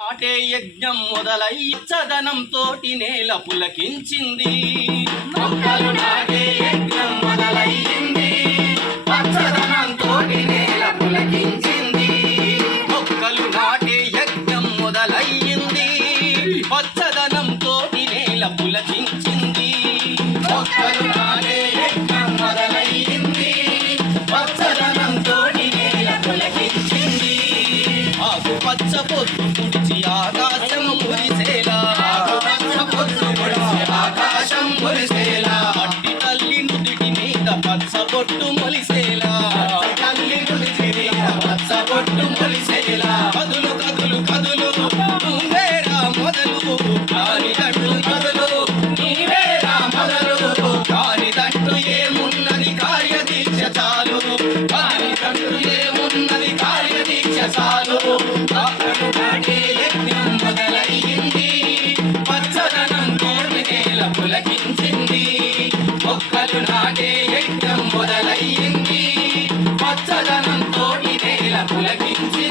నాటే యజ్ఞం మొదలై చదనంతోటి నేల పులకించింది. మొక్కలు నాటే యజ్ఞం మొదలయ్యింది, పచ్చదనంతోటి నేల పులకించింది. మొక్కలు నాటే యజ్ఞం మొదలయ్యింది, పచ్చదనంతోటి నేల పులకించింది. మొక్కలు నాటే యజ్ఞం మొదలయ్యింది, పచ్చదనంతోటి నేల పులకించింది. ఆకు పచ్చ పొద్దు పుడిచి ఆకాశం మురిసేలా, ఆకాశం మురిసేలా, మట్టి తల్లి నుదిటి మీద పచ్చ పొట్టు మొలిసేలా, తల్లి నుదిటి మీద పచ్చ పొట్టు మొలిసేలా. కదులు కదులు కదులు నువ్వేరా మొదలు, కాని తట్టు కదులు నీవేరా మొదలు. కాని తట్టు ఏమున్నది కార్యదీక్ష చాలు, కాని తట్టు ఏమున్నది కార్యదీక్ష చాలు. మొక్కలు నాటే యజ్ఞం మొదలయ్యింది, పచ్చదనంతోటి నేల పులకించింది. మొక్కలు నాటే యజ్ఞం మొదలయ్యింది, పచ్చదనంతోటి నేల పులకించింది.